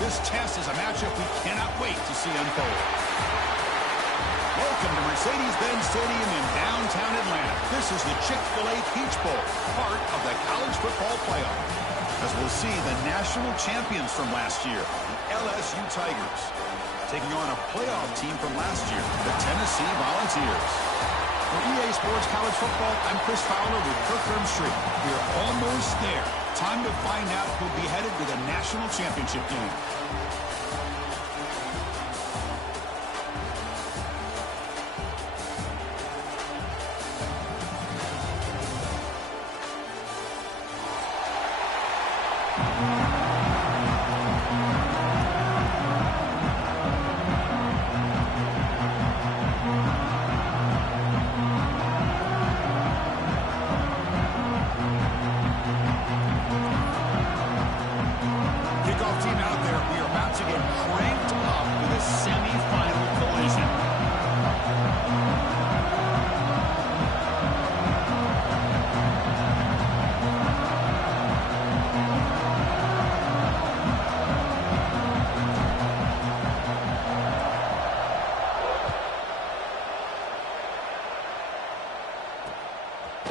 This test is a matchup we cannot wait to see unfold. Welcome to Mercedes-Benz Stadium in downtown Atlanta. This is the Chick-fil-A Peach Bowl, part of the college football playoff. As we'll see the national champions from last year, the LSU Tigers, taking on a playoff team from last year, the Tennessee Volunteers. For EA Sports College Football, I'm Chris Fowler with Kirk Street. We're almost there. Time to find out who'll be headed to the national championship game.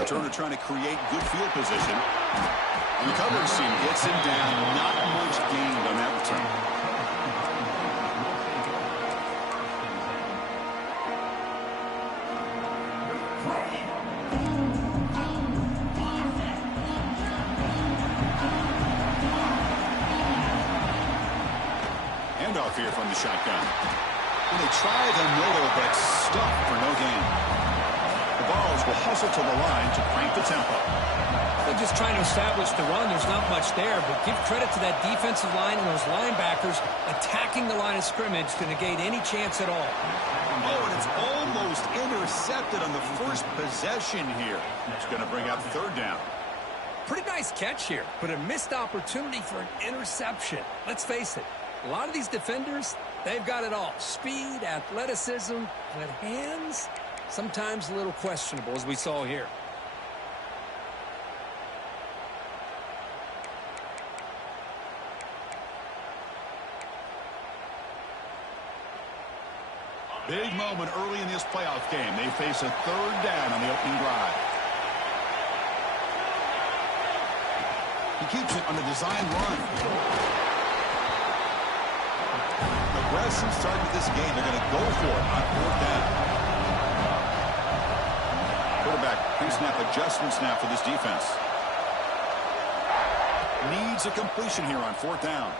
Turner trying to create good field position. The coverage team gets him down. Not much gained on that return. Handoff here from the shotgun. And they try the middle, but stuck for no gain. The Vols will hustle to the line to crank the tempo. They're just trying to establish the run. There's not much there, but give credit to that defensive line and those linebackers attacking the line of scrimmage to negate any chance at all. Oh, and it's almost intercepted on the first possession here. It's going to bring up third down. Pretty nice catch here, but a missed opportunity for an interception. Let's face it, a lot of these defenders, they've got it all. Speed, athleticism, but hands, sometimes a little questionable, as we saw here. Big moment early in this playoff game. They face a third down on the opening drive. He keeps it on a design run. Aggressive start to this game. They're going to go for it on fourth down. Quarterback pre-snap adjustments now for this defense. Needs a completion here on fourth down.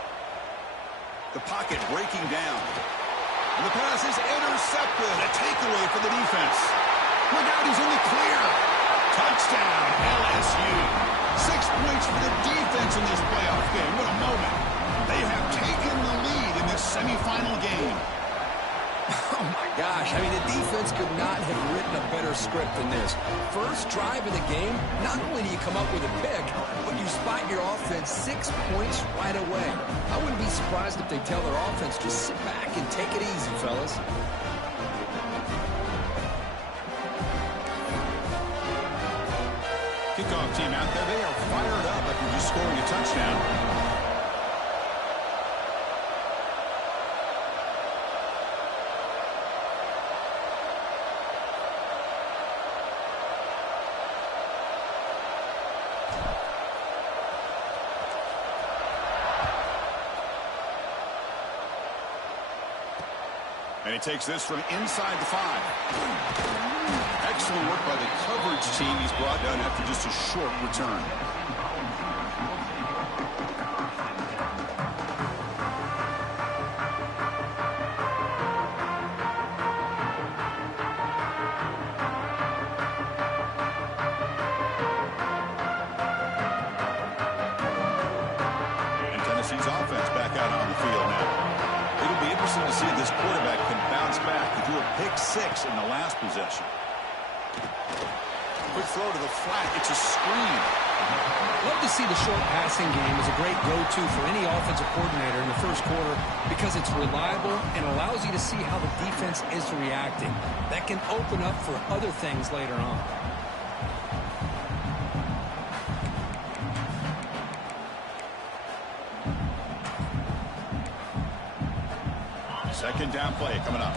The pocket breaking down. And the pass is intercepted. A takeaway for the defense. Look out, he's in the clear. Touchdown, LSU. 6 points for the defense in this playoff game. What a moment. They have taken the lead in this semifinal game. Oh, my gosh. I mean, the defense could not have written a better script than this. First drive of the game, not only do you come up with a pick, but you spot your offense 6 points right away. I wouldn't be surprised if they tell their offense, just sit back and take it easy, fellas. Kickoff team out there. They are fired up after just scoring a touchdown. And he takes this from inside the 5. Excellent work by the coverage team. He's brought down after just a short return. And Tennessee's offense back out on the field now. It'll be interesting to see if this quarterback can bounce back. He threw a pick-6 in the last possession. Quick throw to the flat. It's a screen. Love to see the short passing game as a great go-to for any offensive coordinator in the first quarter because it's reliable and allows you to see how the defense is reacting. That can open up for other things later on. Second down play coming up.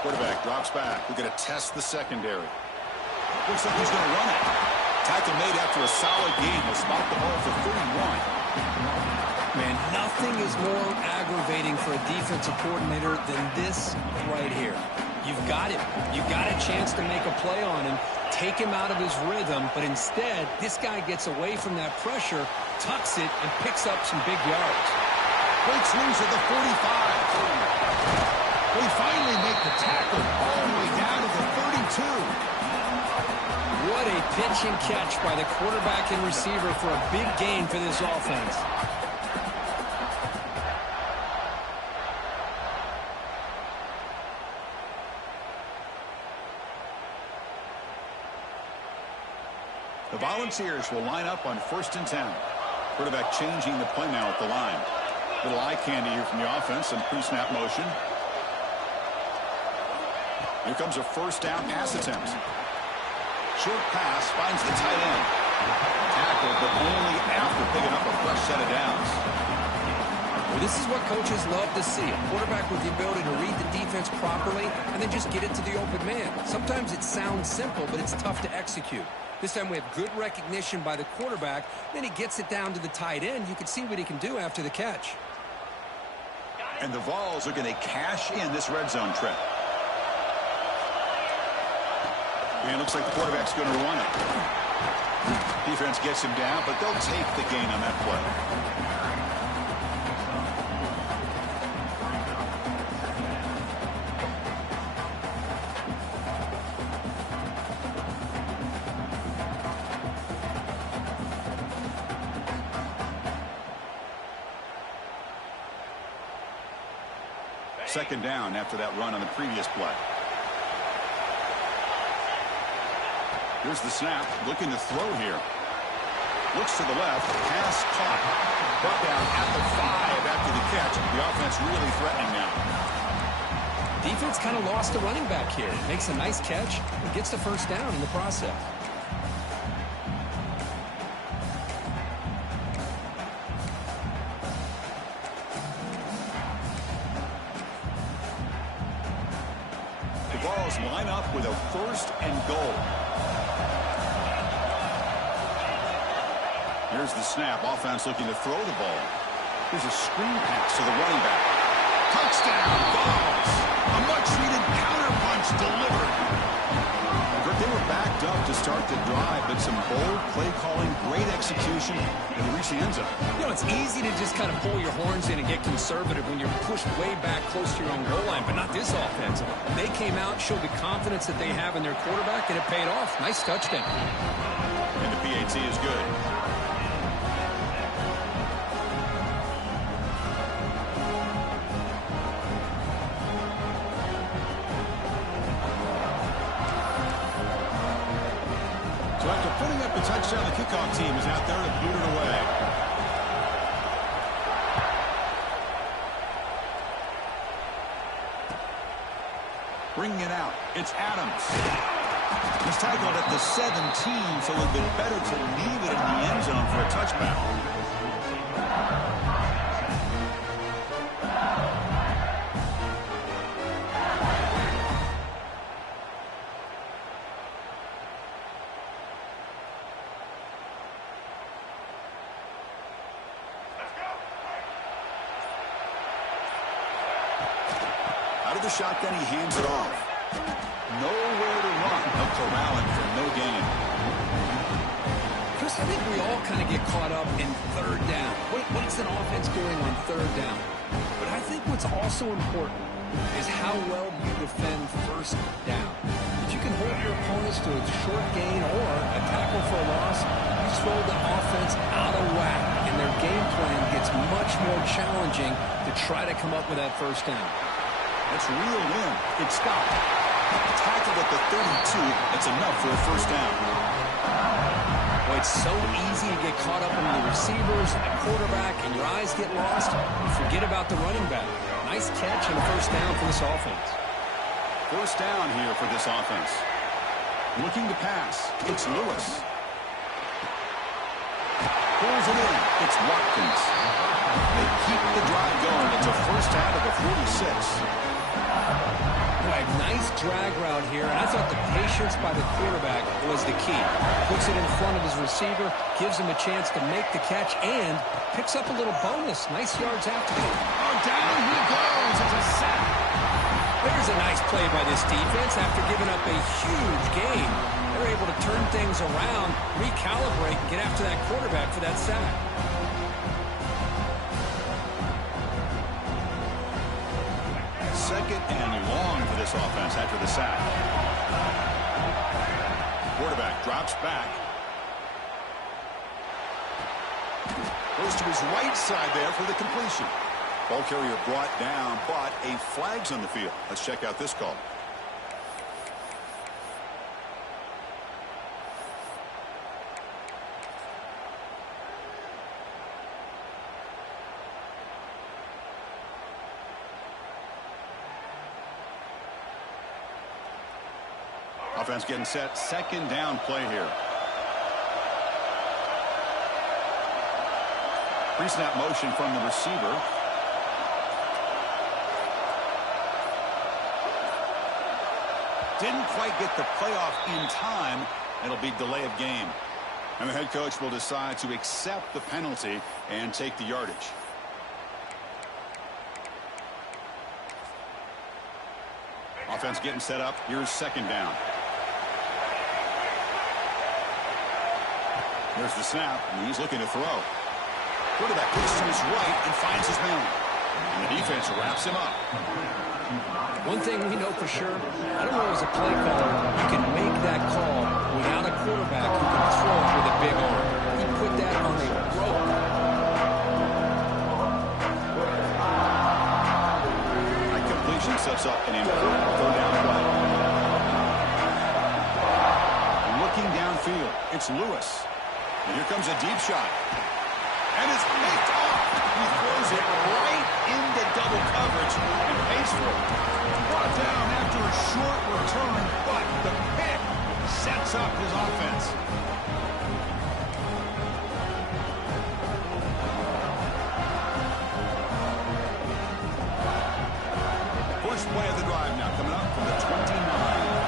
Quarterback drops back. We're going to test the secondary. Looks like he's going to run it. Tackle made after a solid gain. He'll spot the ball for 31. Man, nothing is more aggravating for a defensive coordinator than this right here. You've got him. You've got a chance to make a play on him, take him out of his rhythm, but instead, this guy gets away from that pressure, tucks it, and picks up some big yards. Breaks loose at the 45. We finally make the tackle all the way down to the 32. What a pitch and catch by the quarterback and receiver for a big gain for this offense. The Volunteers will line up on 1st and 10. Quarterback changing the play now at the line. Little eye candy here from the offense and pre-snap motion. Here comes a first down pass attempt. Short pass finds the tight end. Tackled, but only after picking up a fresh set of downs. Well, this is what coaches love to see. A quarterback with the ability to read the defense properly and then just get it to the open man. Sometimes it sounds simple, but it's tough to execute. This time we have good recognition by the quarterback. Then he gets it down to the tight end. You can see what he can do after the catch. And the Vols are going to cash in this red zone trip. And it looks like the quarterback's going to run it. Defense gets him down, but they'll take the gain on that play. Second down after that run on the previous play. Here's the snap, looking to throw here. Looks to the left, pass caught. Brought down at the 5 after the catch. The offense really threatening now. Defense kind of lost a running back here. Makes a nice catch and gets the first down in the process. The Vols line up with a 1st and goal. Here's the snap. Offense looking to throw the ball. Here's a screen pass to the running back. Touchdown, Vols! A much-needed counter-punch delivered. They were backed up to start the drive, but some bold play calling, great execution, and reach the end zone. You know, it's easy to just kind of pull your horns in and get conservative when you're pushed way back close to your own goal line, but not this offense. They came out, showed the confidence that they have in their quarterback, and it paid off. Nice touchdown. And the PAT is good. So after putting up the touchdown, the kickoff team is out there to boot it away. Bringing it out, it's Adams. He's tackled at the 17, so it would have been better to leave it in the end zone for a touchback. Out of the shotgun, he hands it off. Nowhere to run. They'll corral him for no gain. Chris, I think we all kind of get caught up in 3rd down. What's an offense doing on 3rd down? But I think what's also important is how well you defend 1st down. If you can hold your opponents to a short gain or a tackle for a loss, you throw the offense out of whack, and their game plan gets much more challenging to try to come up with that 1st down. That's reeled in. It's stopped. Tackled at the 32. That's enough for a 1st down. Well, it's so easy to get caught up in the receivers and the quarterback, and your eyes get lost. You forget about the running back. Nice catch and a 1st down for this offense. 1st down here for this offense. Looking to pass. It's Lewis. Pulls it in. It's Watkins. They keep the drive going. It's a first out of the 46. Right, nice drag route here, and I thought the patience by the quarterback was the key. Puts it in front of his receiver, gives him a chance to make the catch, and picks up a little bonus. Nice yards after that. Oh, down he goes. It's a sack. There's a nice play by this defense after giving up a huge gain. They're able to turn things around, recalibrate, and get after that quarterback for that sack. Second and long for this offense after the sack. Quarterback drops back. Goes to his right side there for the completion. Ball carrier brought down, but a flag's on the field. Let's check out this call. Offense getting set. Second down play here. Pre-snap motion from the receiver. Didn't quite get the playoff in time. It'll be delay of game. And the head coach will decide to accept the penalty and take the yardage. Offense getting set up. Here's second down. There's the snap, and he's looking to throw. Quarterback looks to his right and finds his man. And the defense wraps him up. One thing we know for sure, I don't know as a play caller, you can make that call without a quarterback who can throw it with a big arm. He put that on a rope. That completion sets up an important third down play. Looking downfield, it's Lewis. And here comes a deep shot. And it's picked off. He throws it right into double coverage and pays for it. Brought down after a short return, but the pick sets up his offense. First play of the drive now coming up from the 29.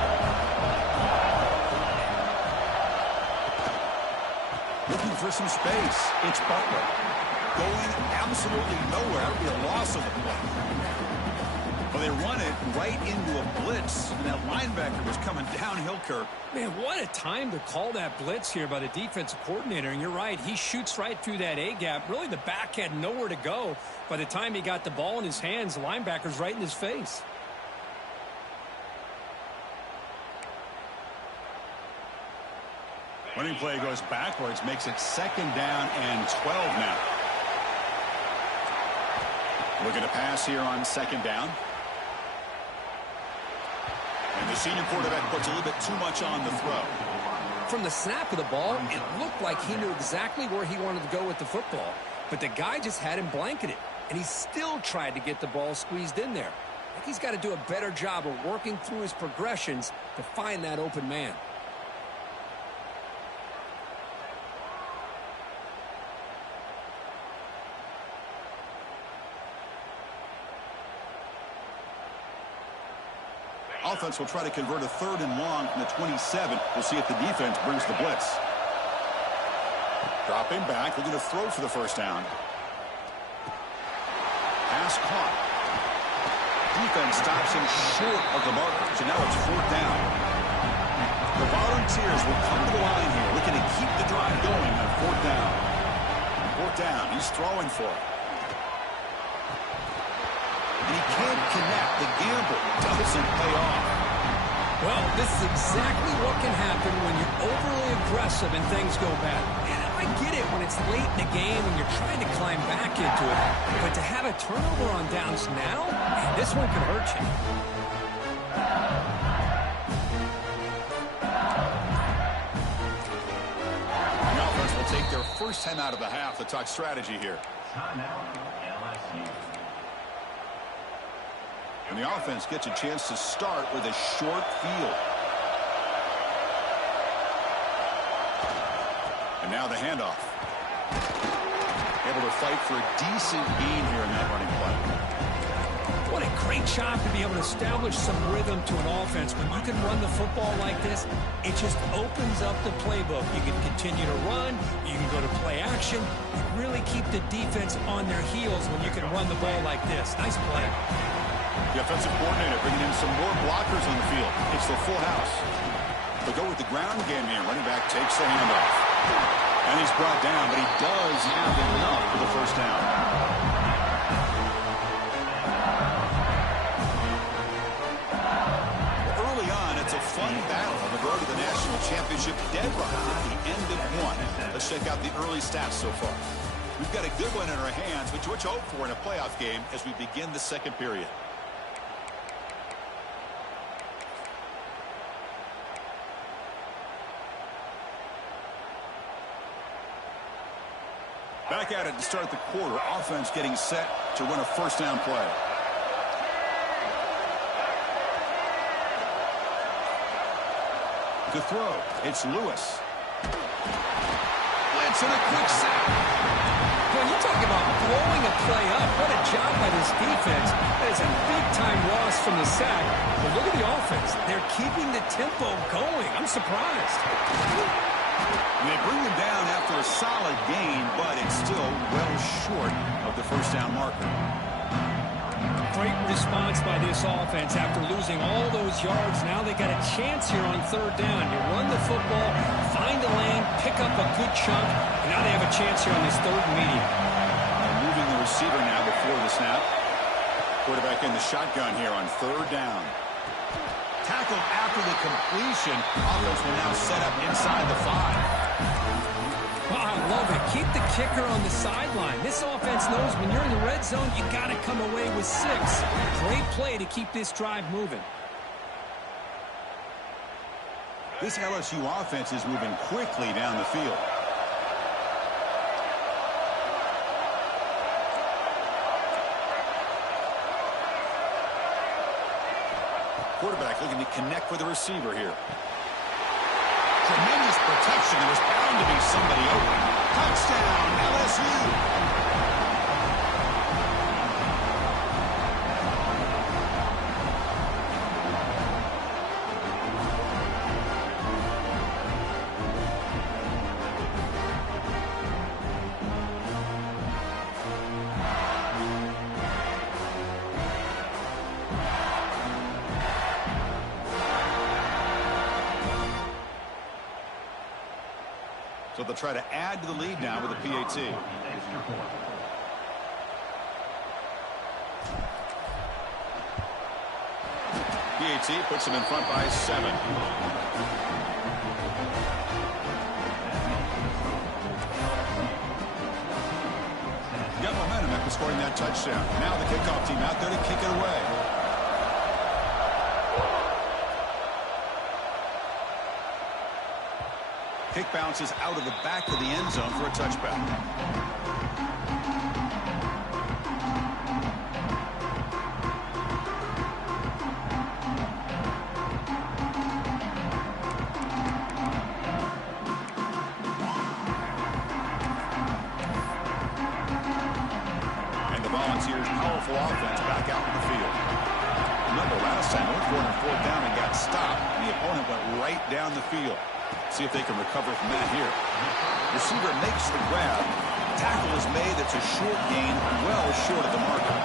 Looking for some space. It's Butler. Going absolutely nowhere. That would be a loss of the play. Well, they run it right into a blitz, and that linebacker was coming downhill, Kirk. Man, what a time to call that blitz here by the defensive coordinator. And you're right, he shoots right through that A-gap. Really, the back had nowhere to go. By the time he got the ball in his hands, the linebacker's right in his face. Running play goes backwards, makes it second down and 12 now. Looking to pass here on second down. And the senior quarterback puts a little bit too much on the throw. From the snap of the ball, it looked like he knew exactly where he wanted to go with the football. But the guy just had him blanketed, and he still tried to get the ball squeezed in there. I think he's got to do a better job of working through his progressions to find that open man. Offense will try to convert a third and long from the 27. We'll see if the defense brings the blitz. Dropping back, looking to throw for the first down. Pass caught. Defense stops him short of the marker, so now it's fourth down. The Volunteers will come to the line here, looking to keep the drive going on fourth down. Fourth down, he's throwing for it. And he can't connect. The gamble doesn't pay off. Well, this is exactly what can happen when you're overly aggressive and things go bad. And I get it when it's late in the game and you're trying to climb back into it. But to have a turnover on downs now, man, this one could hurt you. The offense will take their first time out of the half to talk strategy here. And the offense gets a chance to start with a short field. And now the handoff. Able to fight for a decent gain here in that running play. What a great job to be able to establish some rhythm to an offense. When you can run the football like this, it just opens up the playbook. You can continue to run. You can go to play action. You really keep the defense on their heels when you can run the ball like this. Nice play. The offensive coordinator bringing in some more blockers on the field. It's the full house. They'll go with the ground game here. Running back takes the handoff. And he's brought down, but he does have enough for the first down. Early on, it's a fun battle on the road to the national championship deadline at the end of one. Let's check out the early stats so far. We've got a good one in our hands, which what you hope for in a playoff game as we begin the second period. Back at it to start the quarter. Offense getting set to run a first down play. To throw, it's Lewis. Blitz and a quick sack. When you talk about blowing a play up, what a job by this defense. That is a big-time loss from the sack. But look at the offense. They're keeping the tempo going. I'm surprised. They bring them down after a solid gain, but it's still well short of the first down marker. Great response by this offense after losing all those yards. Now they got a chance here on third down. You run the football, find a lane, pick up a good chunk, and now they have a chance here on this third and medium. Moving the receiver now before the snap. Quarterback in the shotgun here on third down. Tackled after the completion. Offense will now set up inside the 5. Well, I love it. Keep the kicker on the sideline. This offense knows when you're in the red zone, you got to come away with 6. Great play to keep this drive moving. This LSU offense is moving quickly down the field. Quarterback looking to connect with the receiver here. Tremendous protection. There was bound to be somebody open. Touchdown, LSU. So they'll try to add to the lead now with a PAT. PAT puts them in front by 7. Got momentum after scoring that touchdown. Now the kickoff team out there to kick it away. Kick bounces out of the back of the end zone for a touchback. And the Volunteers' powerful offense back out in the field. Remember, last time they went for it on fourth down and got stopped, and the opponent went right down the field. See if they can recover from that here. Receiver makes the grab. Tackle is made. It's a short gain, well short of the marker.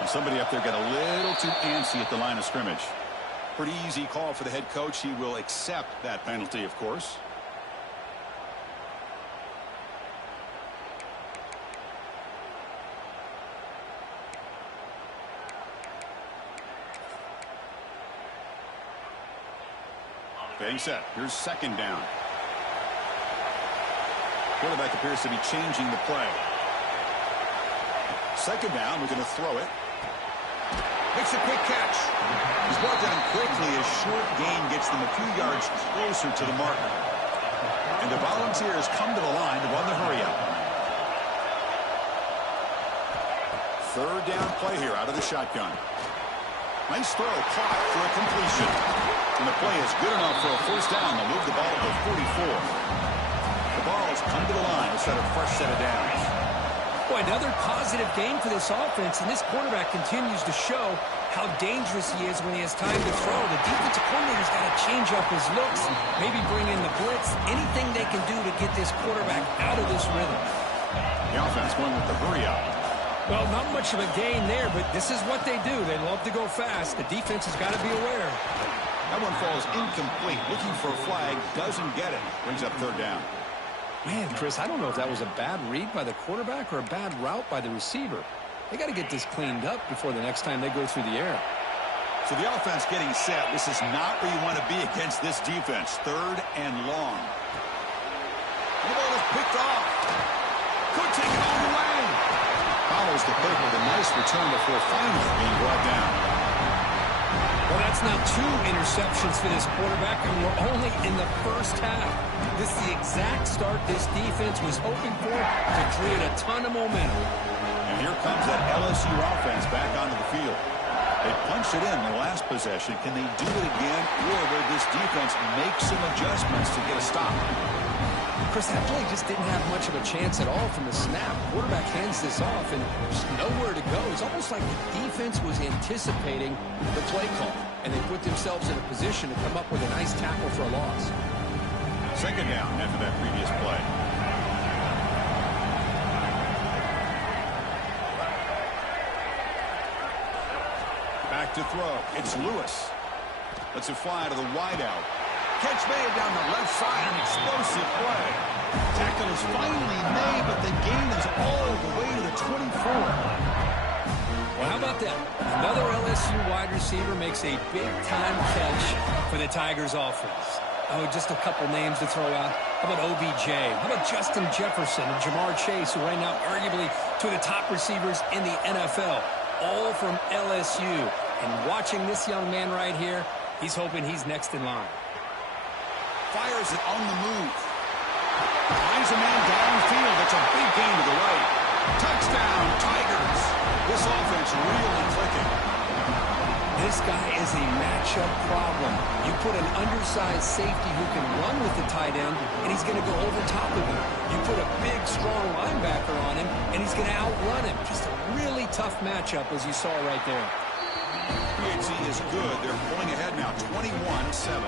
And somebody up there got a little too antsy at the line of scrimmage. Pretty easy call for the head coach. He will accept that penalty, of course. Being set. Here's second down. Quarterback appears to be changing the play. Second down. We're going to throw it. Makes a quick catch. He's brought down quickly. A short gain gets them a few yards closer to the marker. And the Volunteers come to the line to run the hurry up. Third down play here out of the shotgun. Nice throw, caught for a completion. And the play is good enough for a first down. They'll move the ball to the 44. The ball has come to the line to set a fresh set of downs. Boy, another positive game for this offense, and this quarterback continues to show how dangerous he is when he has time to throw. The defensive coordinator's got to change up his looks, maybe bring in the blitz, anything they can do to get this quarterback out of this rhythm. The offense going with the hurry up. Well, not much of a gain there, but this is what they do. They love to go fast. The defense has got to be aware. That one falls incomplete. Looking for a flag, doesn't get it. Brings up third down. Man, Chris, I don't know if that was a bad read by the quarterback or a bad route by the receiver. They got to get this cleaned up before the next time they go through the air. So the offense getting set. This is not where you want to be against this defense. Third and long. The ball is picked off. Could take it all the way. Follows the pick with a nice return before finally being brought down. Well, that's now 2 interceptions for this quarterback, and we're only in the first half. This is the exact start this defense was hoping for to create a ton of momentum. And here comes that LSU offense back onto the field. They punched it in the last possession. Can they do it again, or will this defense make some adjustments to get a stop? Chris, that play just didn't have much of a chance at all from the snap. Quarterback hands this off, and there's nowhere to go. It's almost like the defense was anticipating the play call, and they put themselves in a position to come up with a nice tackle for a loss. Second down after that previous play. Back to throw. It's Lewis. Lets it fly to the wideout. Catch made down the left side. An explosive play. Tackle is finally made, but the gain is all the way to the 24. Well, how about that? Another LSU wide receiver makes a big-time catch for the Tigers offense. Oh, just a couple names to throw out. How about OBJ? How about Justin Jefferson and Jamar Chase, who right now arguably two of the top receivers in the NFL, all from LSU. And watching this young man right here, he's hoping he's next in line. Fires it on the move. Finds a man downfield. It's a big gain to the right. Touchdown, Tigers. This offense really clicking. This guy is a matchup problem. You put an undersized safety who can run with the tight end, and he's going to go over top of him. You put a big, strong linebacker on him, and he's going to outrun him. Just a really tough matchup, as you saw right there. PHC is good. They're pulling ahead now, 21-7.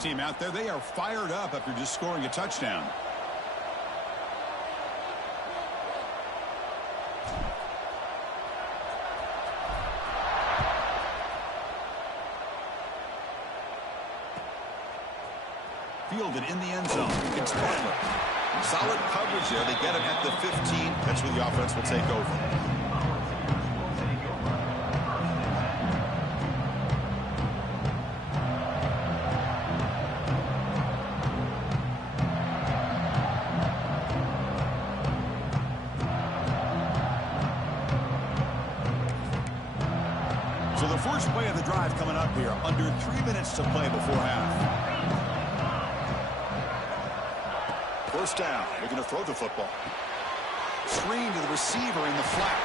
Team out there, they are fired up after just scoring a touchdown. Fielded in the end zone. It's Butler. Solid coverage there. They get him at the 15. That's where the offense will take over. So the first play of the drive coming up here. Under 3 minutes to play before half. First down. They're going to throw the football. Screen to the receiver in the flat.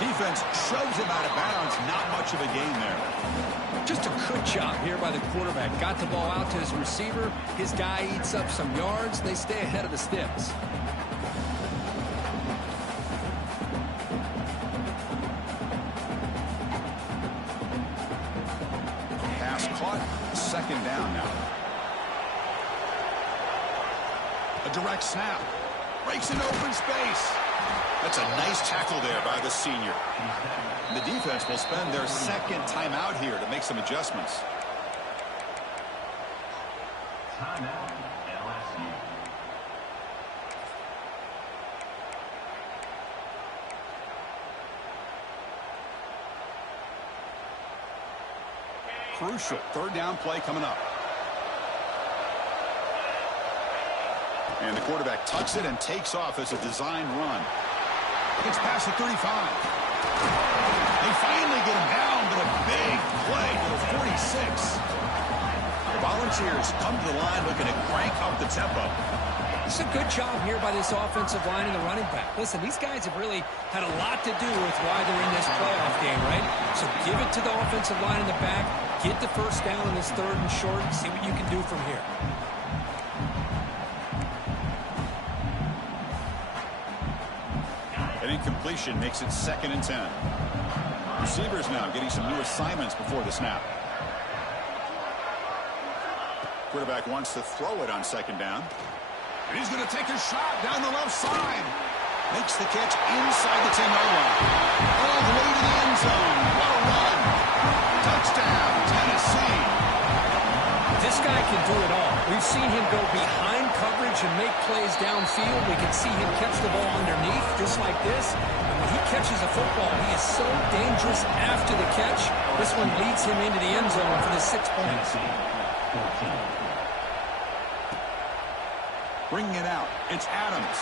Defense shoves him out of bounds. Not much of a gain there. Just a good job here by the quarterback. Got the ball out to his receiver. His guy eats up some yards. They stay ahead of the sticks. Second down now. A direct snap. Breaks into open space. That's a nice tackle there by the senior. And the defense will spend their second timeout here to make some adjustments. Timeout, LSU. Crucial third down play coming up. And the quarterback tucks it and takes off as a design run. Gets past the 35. They finally get him down, but a big play to the 46. The Volunteers come to the line looking to crank up the tempo. It's a good job here by this offensive line and the running back. Listen, these guys have really had a lot to do with why they're in this playoff game, right? So give it to the offensive line in the back, get the first down in this 3rd and short, and see what you can do from here. An incompletion makes it 2nd and 10. Receivers now getting some new assignments before the snap. Quarterback wants to throw it on 2nd down. And he's going to take a shot down the left side. Makes the catch inside the 10-yard line. All the way to the end zone. What a run. Touchdown, Tennessee. This guy can do it all. We've seen him go behind coverage and make plays downfield. We can see him catch the ball underneath just like this. And when he catches a football, he is so dangerous after the catch. This one leads him into the end zone for the 6 points. Bringing it out, it's Adams.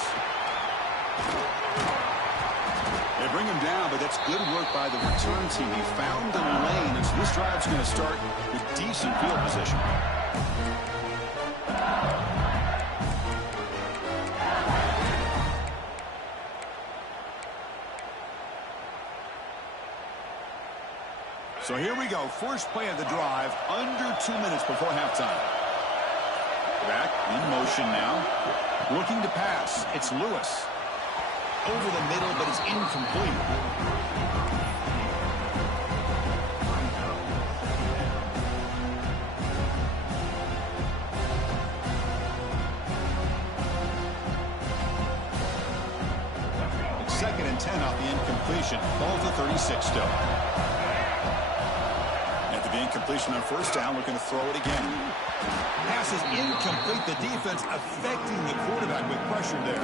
They bring him down, but that's good work by the return team. He found the lane, and so this drive's going to start with decent field position. So here we go, first play of the drive, under 2 minutes before halftime. Back in motion now. Looking to pass. It's Lewis. Over the middle, but it's incomplete. It's 2nd and 10 off the incompletion. Ball to 36 still. After the incompletion on 1st down, looking to throw it again. Pass is incomplete. The defense affecting the quarterback with pressure there.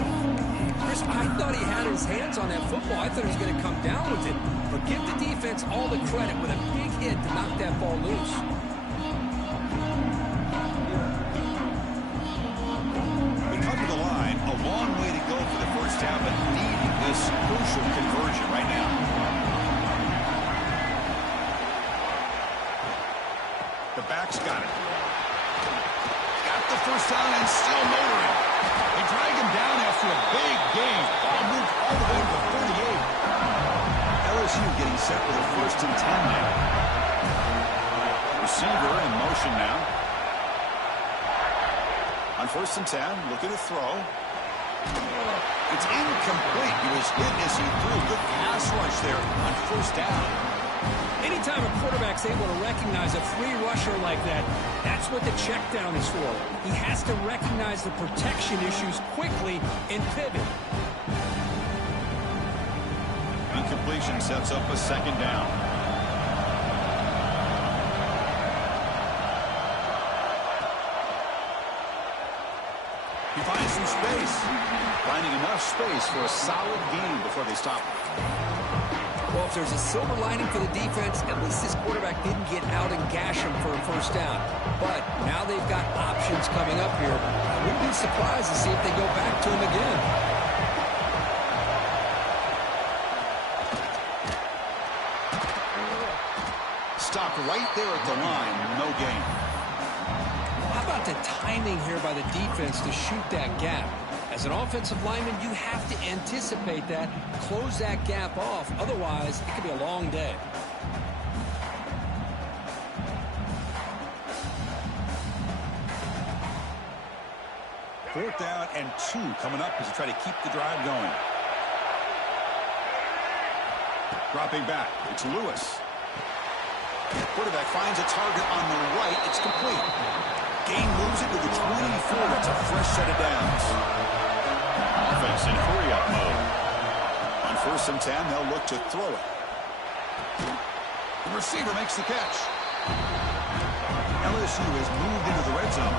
Chris, I thought he had his hands on that football. I thought he was going to come down with it. But give the defense all the credit with a big hit to knock that ball loose. We come to the line. A long way to go for the 1st down, but needing this crucial conversion right now. The back's got it. Got the 1st down and still motoring. They drag him down after a big gain. Ball moved all the way to the 48. LSU getting set with a 1st and 10 now. Receiver in motion now. On 1st and 10, looking to throw. It's incomplete. He was hit as he threw. Good pass rush there on 1st down. Anytime a quarterback's able to recognize a free rusher like that, that's what the check down is for. He has to recognize the protection issues quickly and pivot. Incompletion sets up a 2nd down. He finds some space. Finding enough space for a solid gain before they stop him. Well, if there's a silver lining for the defense, at least this quarterback didn't get out and gash him for a 1st down. But now they've got options coming up here. I wouldn't be surprised to see if they go back to him again. Stopped right there at the line. No gain. How about the timing here by the defense to shoot that gap? As an offensive lineman, you have to anticipate that, close that gap off. Otherwise, it could be a long day. Fourth down and 2 coming up as they try to keep the drive going. Dropping back, it's Lewis. Quarterback finds a target on the right. It's complete. Gain moves it to the 24. That's a fresh set of downs. Offense in hurry-up mode. On 1st and 10, they'll look to throw it. The receiver makes the catch. LSU has moved into the red zone.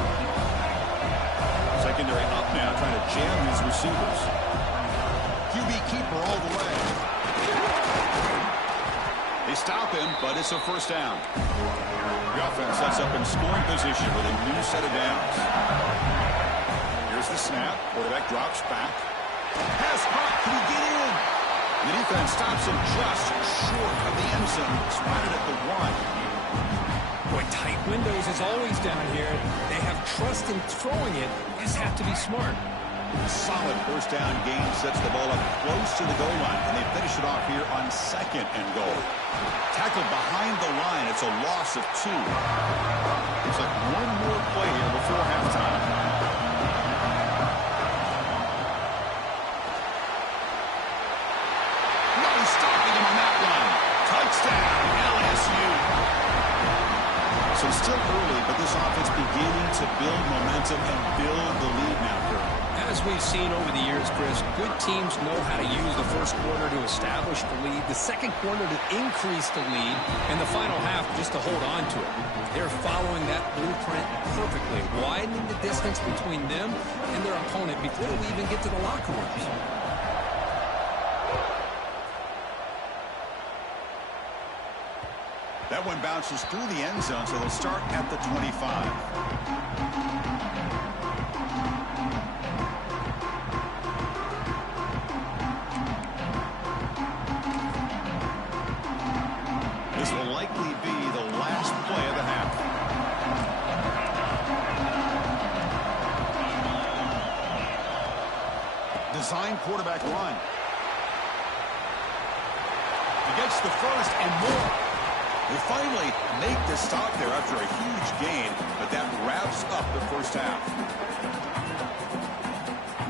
Secondary up now, trying to jam his receivers. QB keeper all the way. They stop him, but it's a 1st down. The offense sets up in scoring position with a new set of downs. Here's the the snap. Quarterback drops back. Pass caught. Can he get in? The defense stops him just short of the end zone. Spotted at the 1. Boy, tight windows is always down here. They have trust in throwing it. You just have to be smart. A solid first down gain sets the ball up close to the goal line, and they finish it off here on 2nd and goal. Tackled behind the line. It's a loss of 2. Looks like one more play here before halftime. No stopping him on that one. Touchdown, LSU. So still early, but this offense beginning to build momentum and build the lead now, Kurt. As we've seen over the years, Chris, good teams know how to use the first quarter to establish the lead, the second quarter to increase the lead, and the final half just to hold on to it. They're following that blueprint perfectly, widening the distance between them and their opponent before we even get to the locker rooms. That one bounces through the end zone, so they'll start at the 25. This will likely be the last play of the half. Design quarterback run. He gets the first and more. They finally make the stop there after a huge gain, but that wraps up the first half.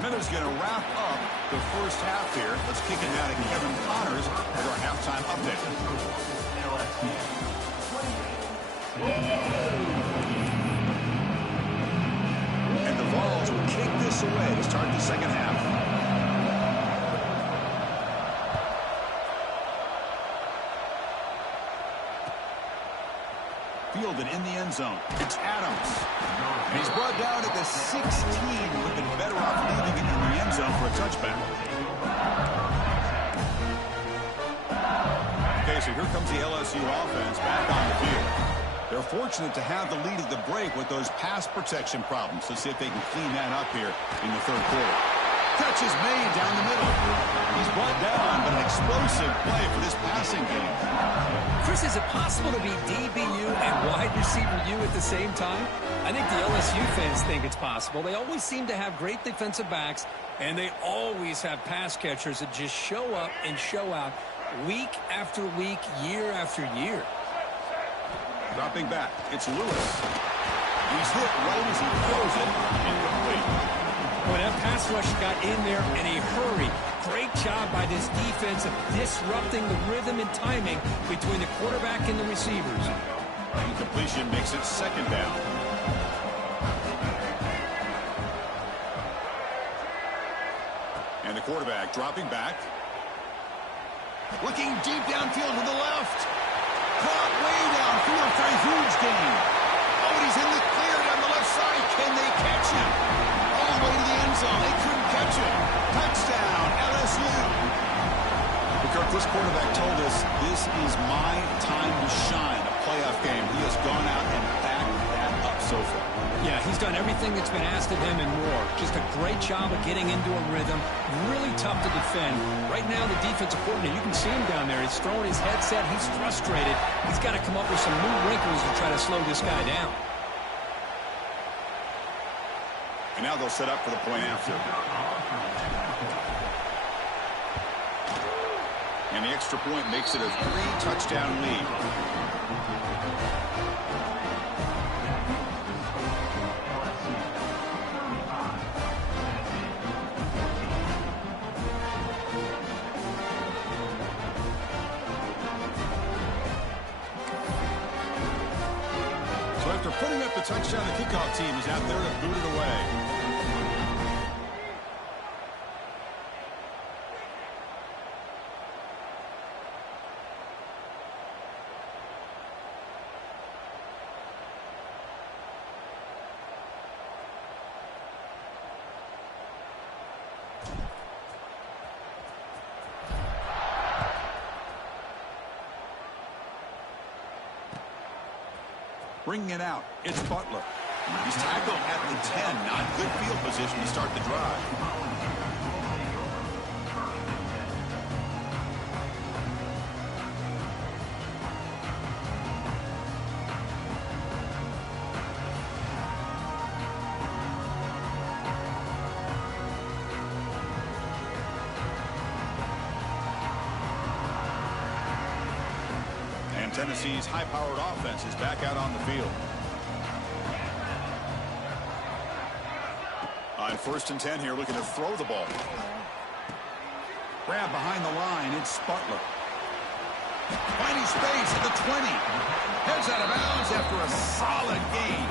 Miller's going to wrap up the first half here. Let's kick it now to Kevin Connors with our halftime update. And the Vols will kick this away to start the second half. Fielded in the end zone. It's Adams. And he's brought down at the 16. Would have been better off leaving it in the end zone for a touchback. Okay, so here comes the LSU offense back on the field. They're fortunate to have the lead at the break with those pass protection problems. Let's see if they can clean that up here in the third quarter. Catch is made down the middle. He's brought down, but an explosive play for this passing game. Chris, is it possible to be DBU and wide receiver U at the same time? I think the LSU fans think it's possible. They always seem to have great defensive backs, and they always have pass catchers that just show up and show out week after week, year after year. Dropping back, it's Lewis. He's hit right as he throws it. Incomplete. Well, that pass rush got in there in a hurry. Great job by this defense of disrupting the rhythm and timing between the quarterback and the receivers. Incompletion makes it second down. And the quarterback dropping back. Looking deep downfield with the left. Caught way downfield for a huge gain. Oh, and he's in the clear down the left side. Can they catch him? All the way to the end zone. They couldn't catch him. Touchdown, LSU. Kirk, this quarterback told us this is my time to shine. A playoff game. He has gone out and backed that up so far. Yeah, he's done everything that's been asked of him and more. Just a great job of getting into a rhythm. Really tough to defend. Right now, the defensive coordinator, you can see him down there. He's throwing his headset. He's frustrated. He's got to come up with some new wrinkles to try to slow this guy down. And now they'll set up for the point after. And the extra point makes it a 3-touchdown lead. So after putting up the touchdown, the kickoff team is out there to boot it away. Bringing it out, it's Butler. He's tackled at the 10. Not good field position to start the drive. And Tennessee's high-powered offense is back out on the field. On 1st and 10 here, looking to throw the ball. Grab behind the line, it's Butler. Finding space at the 20. Heads out of bounds after a solid gain.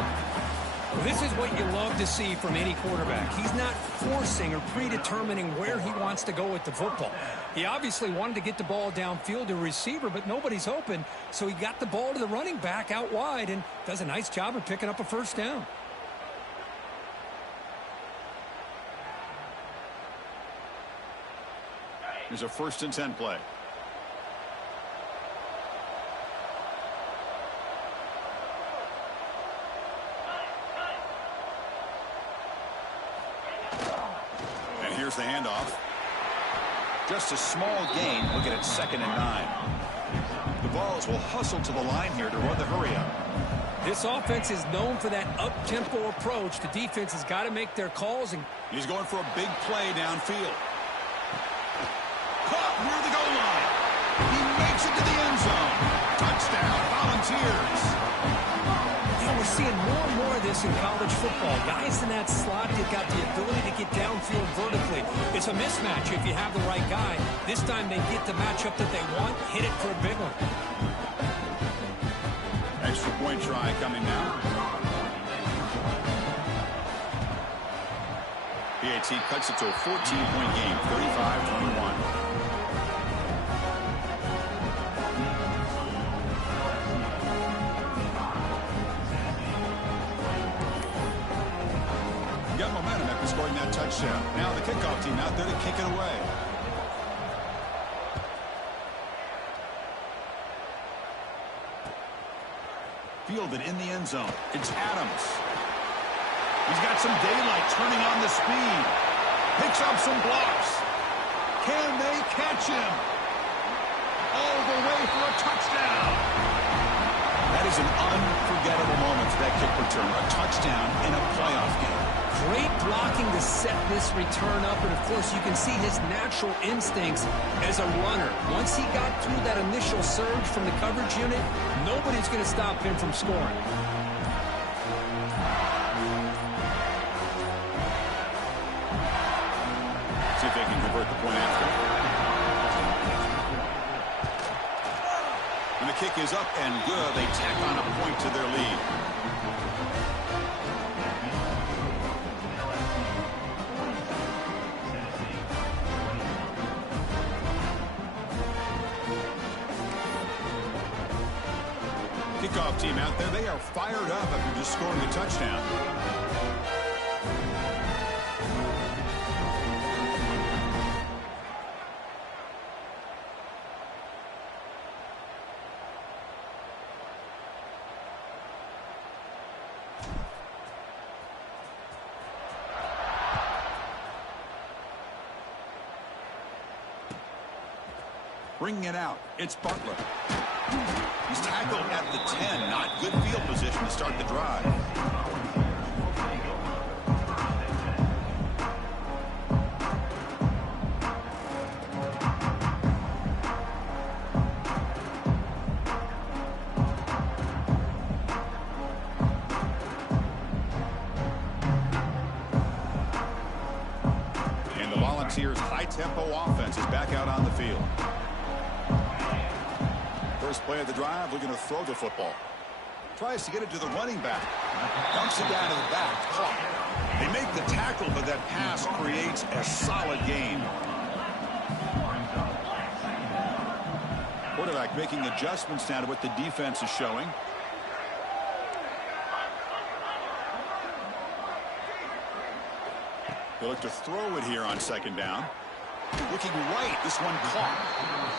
Well, this is what you love to see from any quarterback. He's not forcing or predetermining where he wants to go with the football. He obviously wanted to get the ball downfield to a receiver, but nobody's open, so he got the ball to the running back out wide and does a nice job of picking up a first down. Here's a 1st and 10 play. And here's the handoff. Just a small gain. Look at it, 2nd and 9. The Vols will hustle to the line here to run the hurry up. This offense is known for that up-tempo approach. The defense has got to make their calls. And he's going for a big play downfield. Caught near the goal line. He makes it to the end zone. Touchdown, Volunteers. You know, we're seeing more and more of this in college football. Guys in that slot, they've got the ability to get downfield vertically. It's a mismatch if you have the right guy. This time they get the matchup that they want, hit it for a big one. Extra point try coming now. PAT cuts it to a 14-point game, 35-21. Got momentum after scoring that touchdown. Now the kickoff team out there to kick it away. Fielded in the end zone. It's Adams. He's got some daylight turning on the speed. Picks up some blocks. Can they catch him? All the way for a touchdown. That is an unforgettable moment for that kick return. A touchdown in a playoff game. Great blocking to set this return up, and of course you can see his natural instincts as a runner. Once he got through that initial surge from the coverage unit, nobody's going to stop him from scoring. See if they can convert the point after. And the kick is up and good. They tack on a point to their lead. Kickoff team out there, they are fired up after just scoring a touchdown. Bringing it out, it's Butler. He's tackled at the 10. Not good field position to start the drive. And the Volunteers' high-tempo offense is back out on the field. First play of the drive, looking to throw the football. Tries to get it to the running back. Dumps it down to the back. Caught. They make the tackle, but that pass creates a solid gain. Quarterback making adjustments now to what the defense is showing. They look to throw it here on 2nd down. Looking right, this one caught.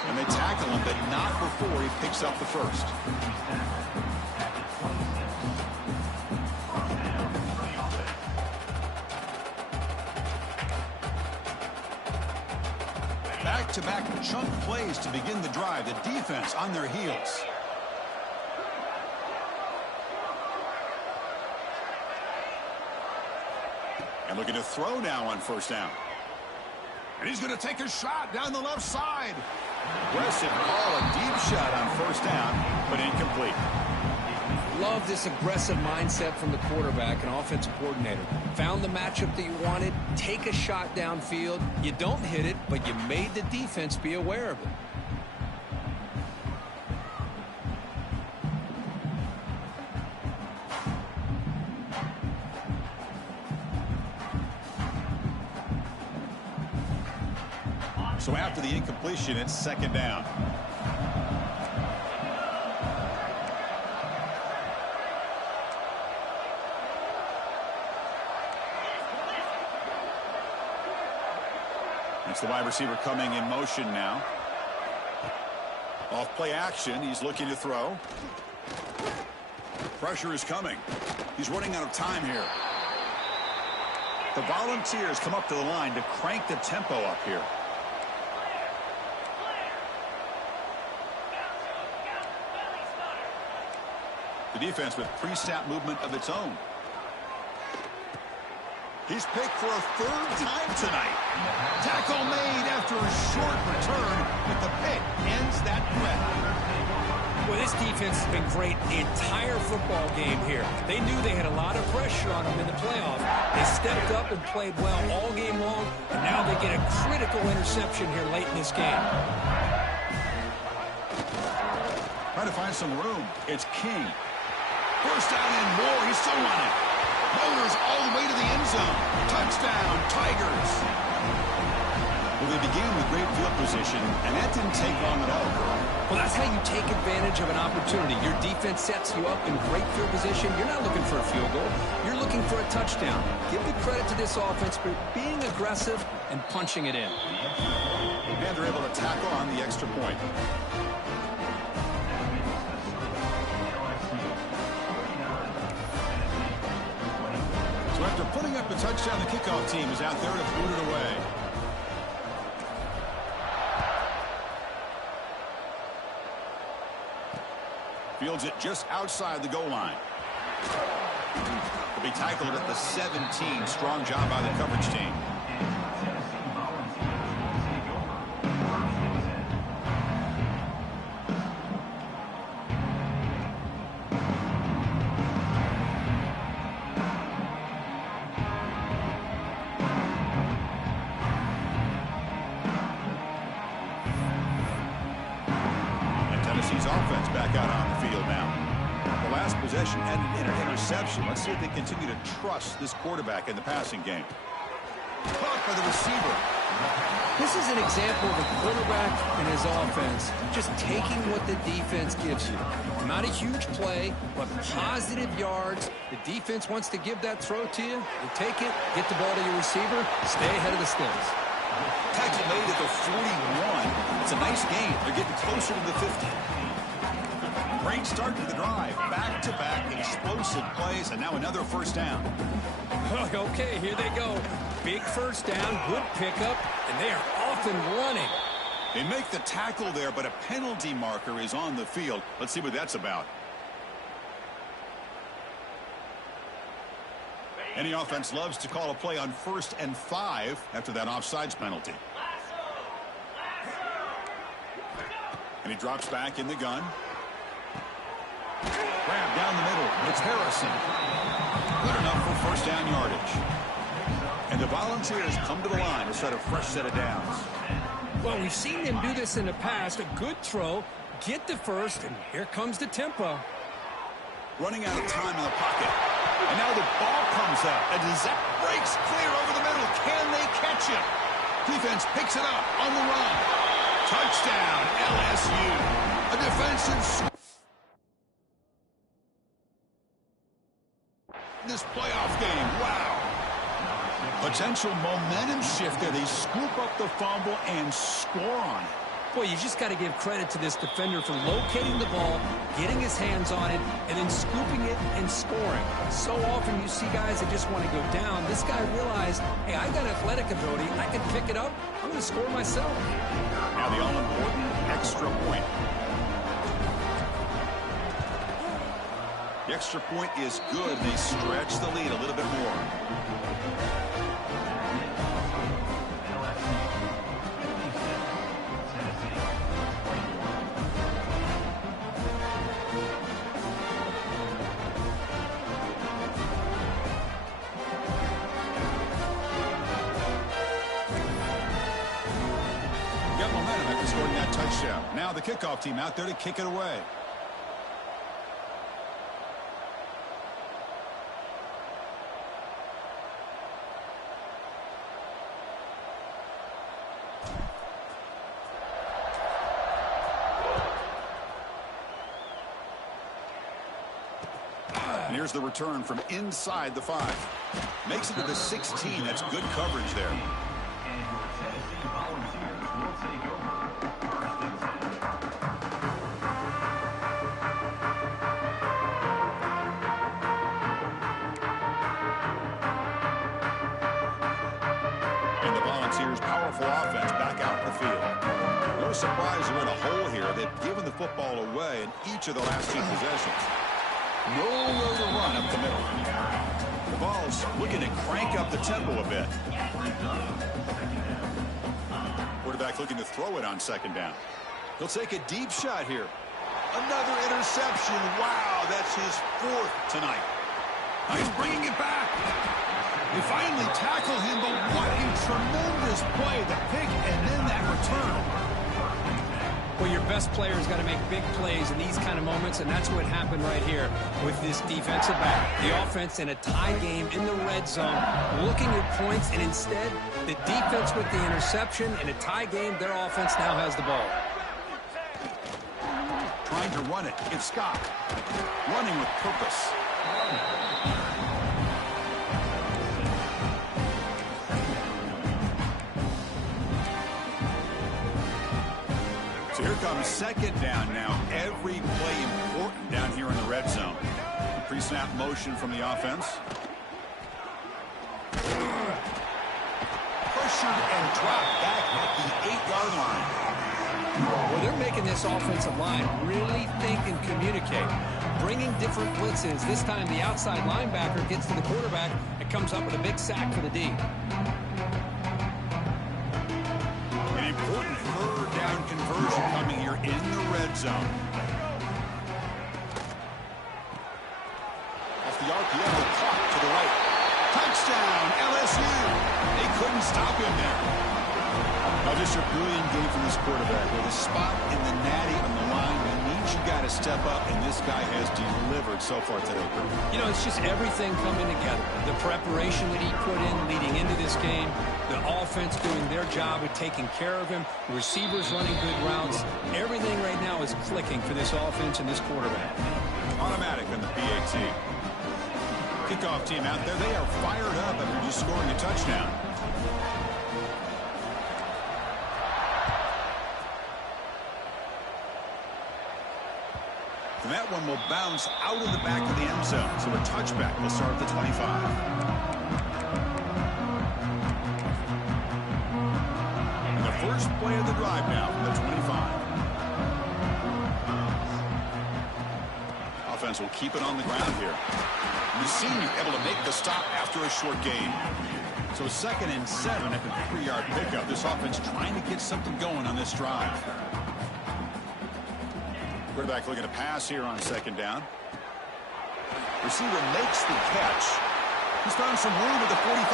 And they tackle him, but not before he picks up the first. back-to-back chunk plays to begin the drive. The defense on their heels. And looking to throw now on first down. And he's going to take a shot down the left side. Aggressive ball, a deep shot on first down, but incomplete. Love this aggressive mindset from the quarterback and offensive coordinator. Found the matchup that you wanted, take a shot downfield. You don't hit it, but you made the defense be aware of it. So after the incompletion, it's second down. It's the wide receiver coming in motion now. Off play action, he's looking to throw. Pressure is coming. He's running out of time here. The Volunteers come up to the line to crank the tempo up here. The defense with pre-snap movement of its own. He's picked for a third time tonight. Tackle made after a short return, but the pick ends that threat. Well, this defense has been great the entire football game here. They knew they had a lot of pressure on them in the playoff. They stepped up and played well all game long, and now they get a critical interception here late in this game. Trying to find some room. It's King. First down and more. He's still running. Motors all the way to the end zone. Touchdown, Tigers. Well, they began with great field position, and that didn't take long at all. Well, that's how you take advantage of an opportunity. Your defense sets you up in great field position. You're not looking for a field goal. You're looking for a touchdown. Give the credit to this offense for being aggressive and punching it in. And they're able to tackle on the extra point. So after putting up a touchdown, the kickoff team is out there to boot it away. Fields it just outside the goal line. Will be tackled at the 17. Strong job by the coverage team. Offense back out on the field now. The last possession ended in an interception. Let's see if they continue to trust this quarterback in the passing game. Caught by the receiver. This is an example of a quarterback and his offense just taking what the defense gives you. Not a huge play, but positive yards. The defense wants to give that throw to you. You take it, get the ball to your receiver, stay ahead of the sticks. Tackle made at the 41. It's a nice game. They're getting closer to the 50. Great start to the drive. Back-to-back explosive plays, and now another first down. Okay, here they go. Big first down, good pickup, and they are off and running. They make the tackle there, but a penalty marker is on the field. Let's see what that's about. Any offense loves to call a play on 1st and 5 after that offsides penalty. And he drops back in the gun. Grab down the middle. It's Harrison. Good enough for first down yardage. And the Volunteers come to the line to set a fresh set of downs. Well, we've seen them do this in the past. A good throw, get the first, and here comes the tempo. Running out of time in the pocket. And now the ball comes out. And Zach breaks clear over the middle. Can they catch him? Defense picks it up on the run. Touchdown, LSU. A defensive this playoff game. Wow. Potential momentum shift there. They scoop up the fumble and score on it. Boy, you just got to give credit to this defender for locating the ball, getting his hands on it, and then scooping it and scoring. So often you see guys that just want to go down. This guy realized, hey, I got athletic ability. I can pick it up. I'm going to score myself. Now the all-important extra point. The extra point is good. They stretch the lead a little bit more. Got momentum after scoring that touchdown. Now the kickoff team out there to kick it away. And here's the return from inside the 5. Makes it to the 16. That's good coverage there. And the Volunteers' powerful offense back out in the field. No surprise they're in a hole here. They've given the football away in each of the last 2 possessions. Nowhere to run up the middle. The Vols looking to crank up the tempo a bit. Quarterback looking to throw it on second down. He'll take a deep shot here. Another interception. Wow, that's his 4th tonight. He's bringing it back. They finally tackle him, but what a tremendous play. The pick and then that return. Well, your best player's got to make big plays in these kind of moments, and that's what happened right here with this defensive back. The offense in a tie game in the red zone, looking at points, and instead, the defense with the interception. In a tie game, their offense now has the ball. Trying to run it. It's Scott. Running with purpose. So here comes second down now. Every play important down here in the red zone. Pre-snap motion from the offense. Pressured and dropped back at the 8-yard line. Well, they're making this offensive line really think and communicate. Bringing different blitzes. This time the outside linebacker gets to the quarterback and comes up with a big sack for the D. An important third down conversion coming here in the red zone. Off the RPO, caught to the right. Touchdown, LSU. They couldn't stop him there. Now just a brilliant game from this quarterback. With a spot in the natty on the line, we need you got to step up, and this guy has delivered so far today. You know, it's just everything coming together. The preparation that he put in leading into this game, the offense doing their job of taking care of him, receivers running good routes. Everything right now is clicking for this offense and this quarterback. Automatic on the PAT. Kickoff team out there. They are fired up after just scoring a touchdown. And that one will bounce out of the back of the end zone. So a touchback will start at the 25. And the first play of the drive now from the 25. Offense will keep it on the ground here. The senior able to make the stop after a short gain. So 2nd and 7 at the 3-yard pickup. This offense trying to get something going on this drive. Quarterback looking to pass here on 2nd down. Receiver makes the catch. He's found some room at the 45.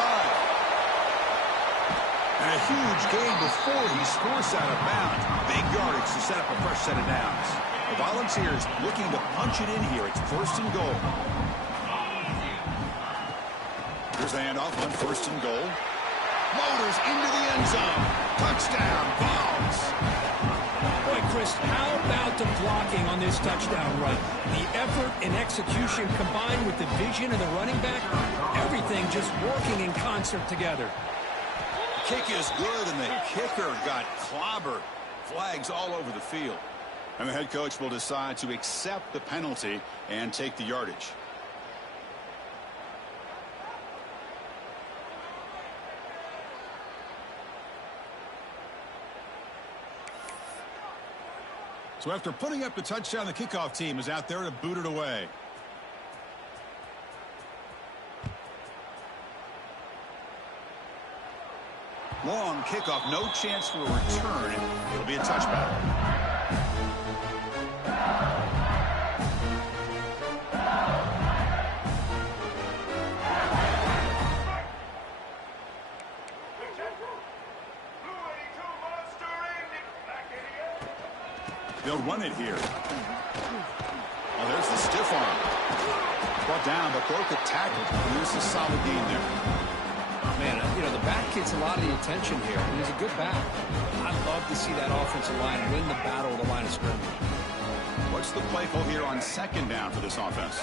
And a huge gain before he's forced out of bounds. Big yardage to set up a fresh set of downs. The Volunteers looking to punch it in here. It's 1st and goal. Here's the handoff on 1st and goal. Motors into the end zone. Touchdown, Vols. Boy, Chris, how about the blocking on this touchdown run? The effort and execution combined with the vision of the running back, everything just working in concert together. Kick is good, and the kicker got clobbered. Flags all over the field. And the head coach will decide to accept the penalty and take the yardage. So after putting up the touchdown, the kickoff team is out there to boot it away. Long kickoff, no chance for a return. It'll be a touchback. They'll run it here. Oh, there's the stiff arm. Brought down, but broke a tackle. Here's a solid gain there. Man, you know, the back gets a lot of the attention here, and he's a good back. I'd love to see that offensive line win the battle of the line of scrimmage. What's the play call here on second down for this offense?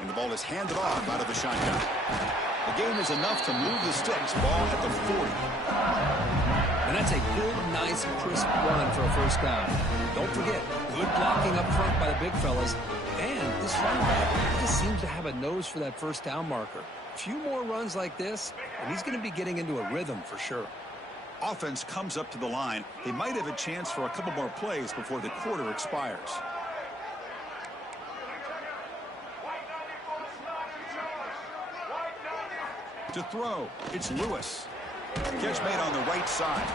And the ball is handed off out of the shotgun. The gain is enough to move the sticks. Ball at the 40. And that's a good, nice, crisp run for a first down. Don't forget, good blocking up front by the big fellas. And this running back just seems to have a nose for that first down marker. A few more runs like this, and he's going to be getting into a rhythm for sure. Offense comes up to the line. They might have a chance for a couple more plays before the quarter expires. To throw, it's Lewis. Catch made on the right side.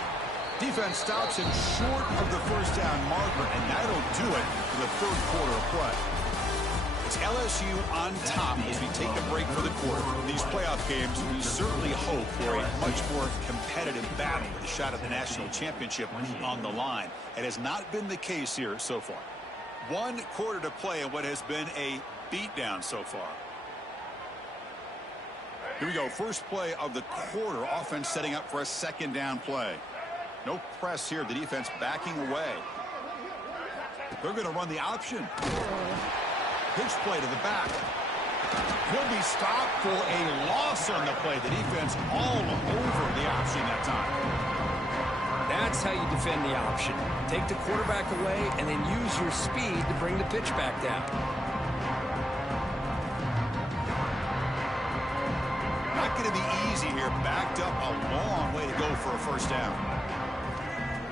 Defense stops him short of the first down marker, and that'll do it for the third quarter of play. It's LSU on top as we take a break for the quarter. In these playoff games, we certainly hope for a much more competitive battle with a shot at the national championship on the line. It has not been the case here so far. 1 quarter to play in what has been a beatdown so far. Here we go. First play of the quarter. Offense setting up for a second down play. No press here. The defense backing away. They're going to run the option. Pitch play to the back. He'll be stopped for a loss on the play. The defense all over the option that time. That's how you defend the option. Take the quarterback away and then use your speed to bring the pitch back down. Not going to be easy here. Backed up a long way to go for a first down.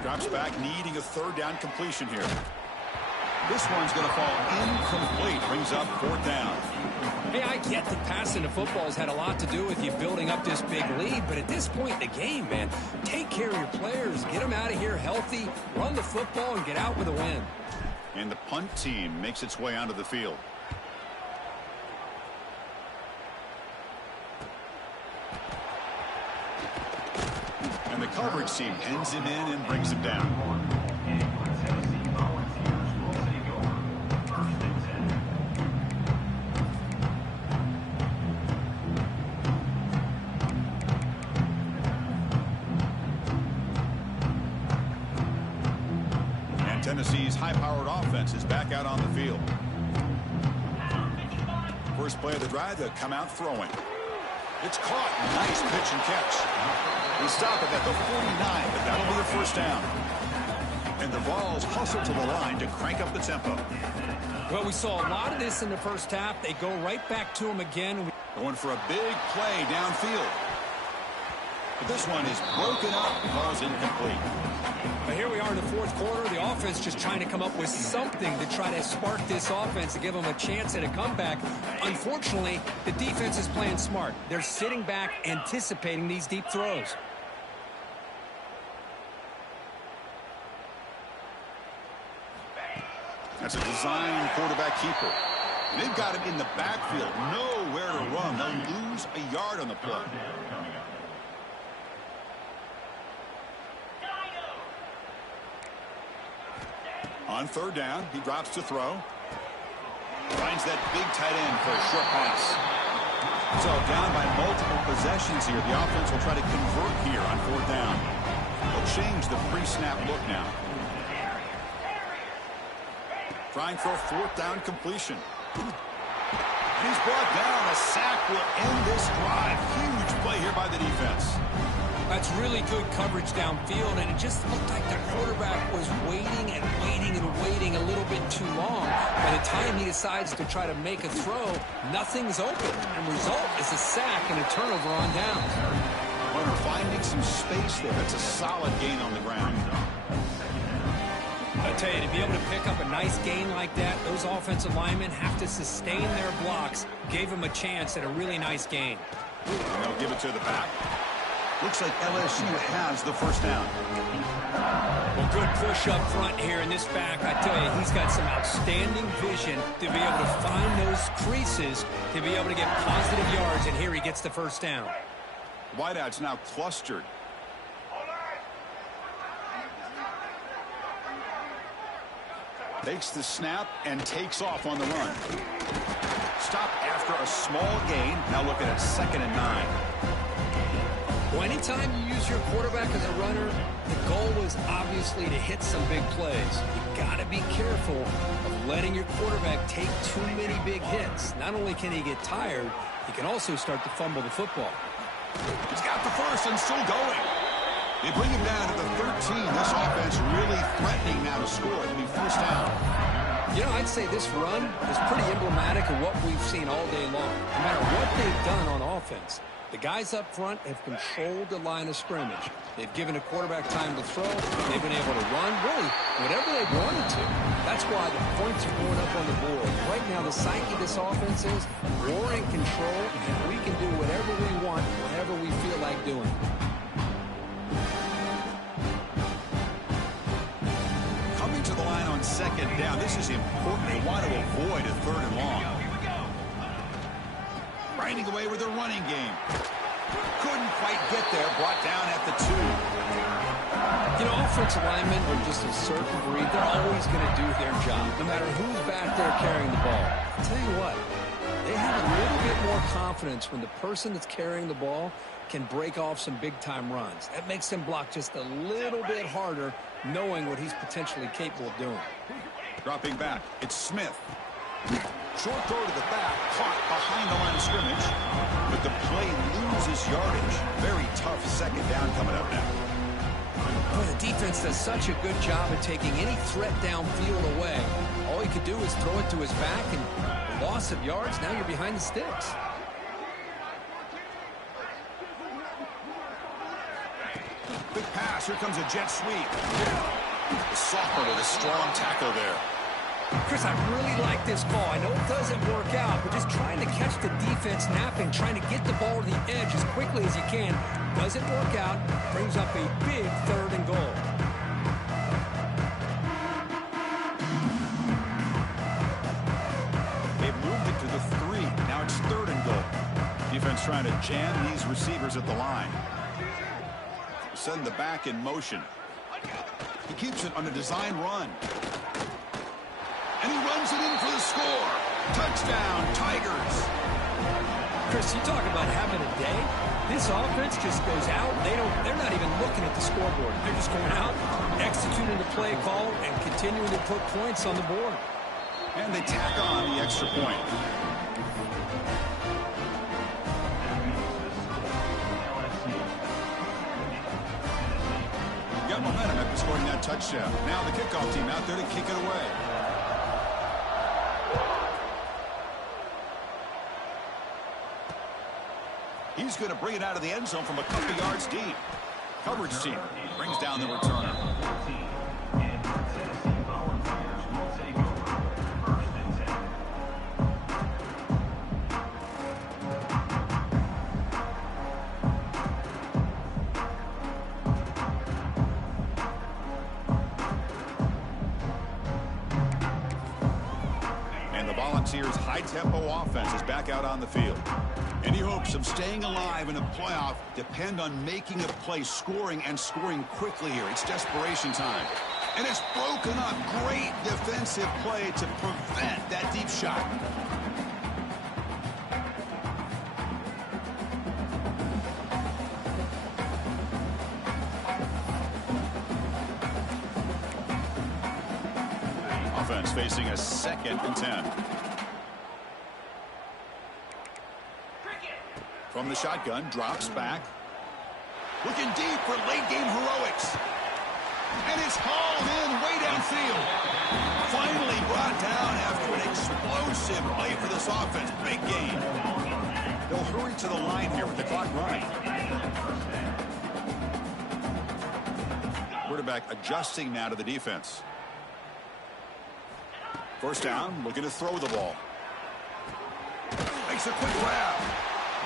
Drops back, needing a third down completion here. This one's going to fall incomplete. Brings up fourth down. Hey, I get that passing the football has had a lot to do with you building up this big lead, but at this point in the game, man, take care of your players. Get them out of here healthy, run the football, and get out with a win. And the punt team makes its way onto the field. And the coverage team pins him in and brings him down. And Tennessee's high-powered offense is back out on the field. First play of the drive, they'll come out throwing. It's caught. Nice pitch and catch. They stop it at the 49, but that'll be a first down. And the Vols hustle to the line to crank up the tempo. Well, we saw a lot of this in the first half. They go right back to him again. Going for a big play downfield. But this one is broken up. Ball's incomplete. But here we are in the fourth quarter. The offense just trying to come up with something to try to spark this offense to give them a chance at a comeback. Unfortunately, the defense is playing smart. They're sitting back, anticipating these deep throws. That's a design quarterback keeper. And they've got him in the backfield. Nowhere to run. They'll lose a yard on the play. On third down, he drops to throw. Finds that big tight end for a short pass. So down by multiple possessions here. The offense will try to convert here on fourth down. They'll change the pre-snap look now. Trying for a fourth down completion. He's brought down. A sack will end this drive. Huge play here by the defense. That's really good coverage downfield, and it just looked like the quarterback was waiting and waiting and waiting a little bit too long. By the time he decides to try to make a throw, nothing's open. And the result is a sack and a turnover on downs. Well, corner, finding some space there. That's a solid gain on the ground. I tell you, to be able to pick up a nice gain like that, those offensive linemen have to sustain their blocks. Gave him a chance at a really nice gain. They'll give it to the back. Looks like LSU has the first down. Well, good push up front here in this back. I tell you, he's got some outstanding vision to be able to find those creases, to be able to get positive yards, and here he gets the first down. Wideout's now clustered. Takes the snap and takes off on the run. Stop after a small gain. Now looking at 2nd and 9. Well, anytime you use your quarterback as a runner, the goal is obviously to hit some big plays. You got to be careful of letting your quarterback take too many big hits. Not only can he get tired, he can also start to fumble the football. He's got the first and still going. They bring him down to the 13. This offense really threatening now to score. It'll be first down. You know, I'd say this run is pretty emblematic of what we've seen all day long. No matter what they've done on offense, the guys up front have controlled the line of scrimmage. They've given a quarterback time to throw. They've been able to run, really, whatever they wanted to. That's why the points are going up on the board. Right now, the psyche of this offense is we're in control, and we can do whatever we want, whatever we feel like doing. Coming to the line on 2nd down. This is important. They want to avoid a 3rd and long. Grinding away with their running game. Couldn't quite get there. Brought down at the 2. You know, offensive linemen are just a certain breed. They're always going to do their job, no matter who's back there carrying the ball. I'll tell you what, they have a little bit more confidence when the person that's carrying the ball can break off some big-time runs. That makes them block just a little bit harder, knowing what he's potentially capable of doing. Dropping back, it's Smith. Short throw to the back, caught behind the line of scrimmage, but the play loses yardage. Very tough 2nd down coming up now. Boy, the defense does such a good job of taking any threat downfield away. All he could do is throw it to his back, and the loss of yards, now you're behind the sticks. Big pass, here comes a jet sweep. The sophomore with a strong tackle there. Chris, I really like this call. I know it doesn't work out, but just trying to catch the defense napping, trying to get the ball to the edge as quickly as you can. Doesn't work out, brings up a big 3rd and goal. They've moved it to the 3. Now it's 3rd and goal. Defense trying to jam these receivers at the line. Send the back in motion. He keeps it on a design run. And he runs it in for the score. Touchdown, Tigers. Chris, you talk about having a day. This offense just goes out. They're not even looking at the scoreboard. They're just going out, executing the play call, and continuing to put points on the board. And they tack on the extra point. Got momentum after scoring that touchdown. Now the kickoff team out there to kick it away. He's going to bring it out of the end zone from a couple yards deep. Coverage team brings down the returner. And the Volunteers' high-tempo offense is back out on the field. Any hopes of staying alive in a playoff depend on making a play, scoring, and scoring quickly here. It's desperation time. And it's broken up. Great defensive play to prevent that deep shot. Offense facing a 2nd and 10. From the shotgun, drops back. Looking deep for late-game heroics. And it's hauled in way downfield. Finally brought down after an explosive play for this offense. Big gain. They'll hurry to the line here with the clock running. Quarterback adjusting now to the defense. First down, looking to throw the ball. Makes a quick grab.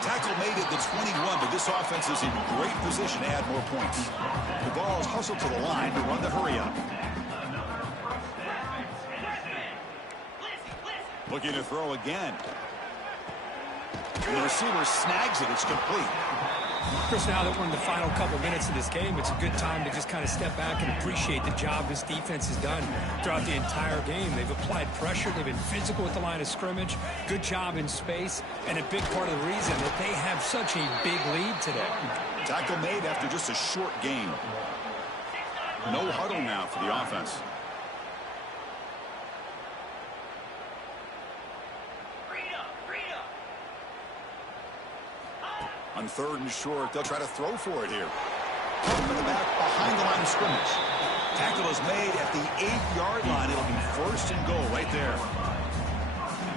Tackle made at the 21, but this offense is in great position to add more points. The ball is hustled to the line to run the hurry up. Looking to throw again. And the receiver snags it. It's complete. Chris, now that we're in the final couple minutes of this game, it's a good time to just kind of step back and appreciate the job this defense has done throughout the entire game. They've applied pressure. They've been physical at the line of scrimmage. Good job in space. And a big part of the reason that they have such a big lead today. Tackle made after just a short game. No huddle now for the offense. On third and short, they'll try to throw for it here. Up in the back behind the line of scrimmage. Tackle is made at the 8-yard line. It'll be first and goal right there.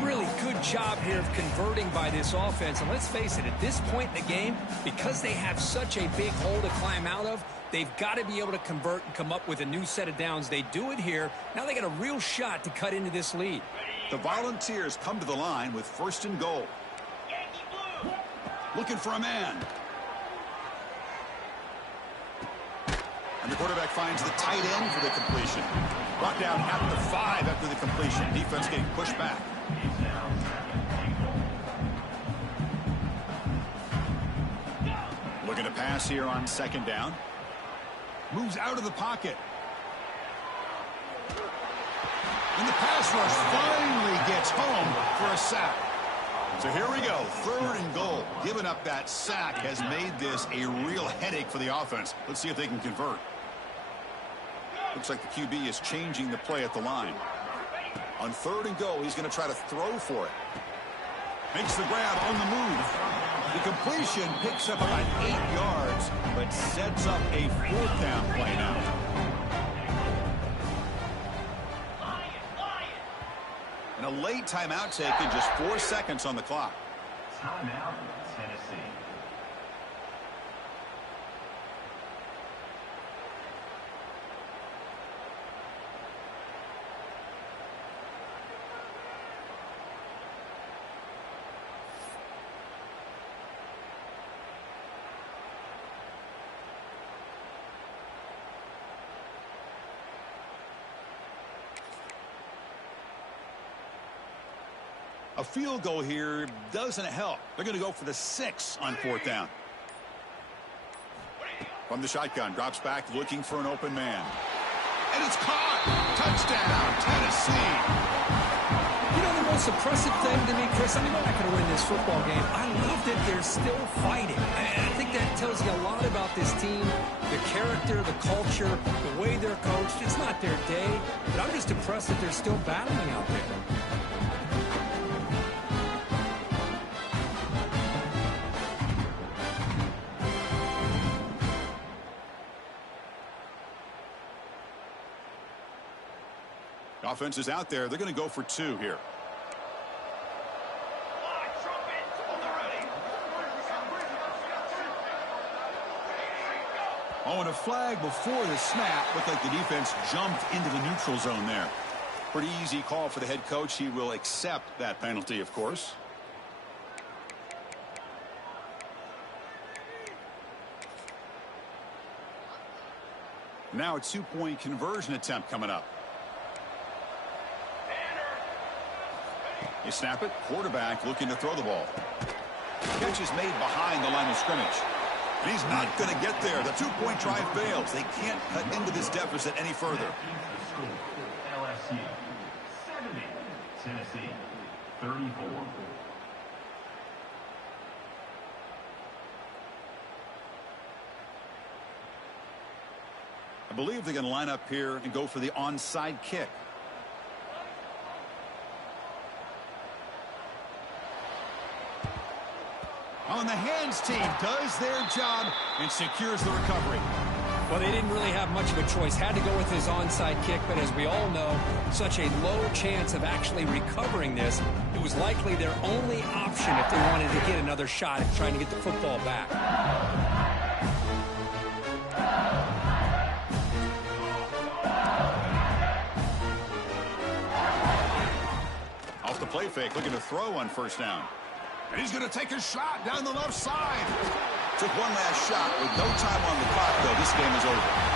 Really good job here of converting by this offense. And let's face it, at this point in the game, because they have such a big hole to climb out of, they've got to be able to convert and come up with a new set of downs. They do it here. Now they got a real shot to cut into this lead. The Volunteers come to the line with first and goal. Looking for a man. And the quarterback finds the tight end for the completion. Brought down at the 5 after the completion. Defense getting pushed back. Looking to pass here on second down. Moves out of the pocket. And the pass rush finally gets home for a sack. So here we go, third and goal. Giving up that sack has made this a real headache for the offense. Let's see if they can convert. Looks like the QB is changing the play at the line. On third and goal, he's going to try to throw for it. Makes the grab on the move. The completion picks up about 8 yards, but sets up a fourth down play now. And a late timeout taken, just 4 seconds on the clock. Timeout, Tennessee. A field goal here doesn't help. They're going to go for the 6 on fourth down. From the shotgun, drops back looking for an open man. And it's caught. Touchdown, Tennessee. You know, the most impressive thing to me, Chris, I mean, they're not going to win this football game. I love that they're still fighting. And I think that tells you a lot about this team, the character, the culture, the way they're coached. It's not their day, but I'm just impressed that they're still battling out there. Offense is out there. They're going to go for 2 here. Oh, and a flag before the snap. Looked like the defense jumped into the neutral zone there. Pretty easy call for the head coach. He will accept that penalty, of course. Now a 2-point conversion attempt coming up. You snap it, quarterback looking to throw the ball. Catch is made behind the line of scrimmage. And he's not going to get there. The 2-point try fails. They can't cut into this deficit any further. LSU 70, Tennessee 34. I believe they're going to line up here and go for the onside kick. On the hands team does their job and secures the recovery. Well, they didn't really have much of a choice. Had to go with his onside kick, but as we all know, such a low chance of actually recovering this. It was likely their only option if they wanted to get another shot at trying to get the football back. Off the play fake, looking to throw on first down. And he's going to take a shot down the left side. Took one last shot with no time on the clock, though. This game is over.